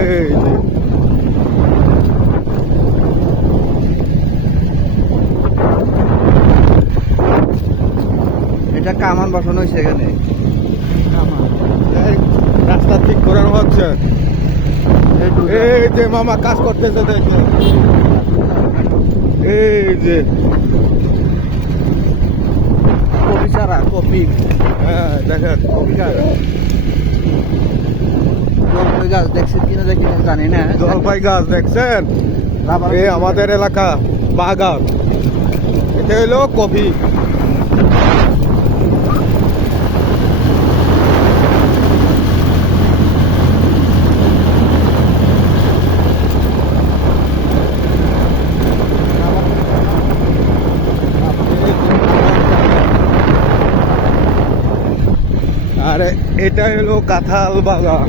এই যে এটা কামান বসানো হয়েছে এখানে। এই রাস্তা ঠিক করানো হচ্ছে। এই যে মামা কাজ করতেছে দেখলেন, এই যে কপি চারা, কপি হ্যাঁ দেখেন কপি গাছ, জলপাই গাছ দেখছেন কিনা দেখি জানি না। জলপাই গাছ দেখছেন, রাবার এই আমাদের এলাকা বাগান, এটা হলো কফি। আর এটা হলো কাঁঠাল বাগান।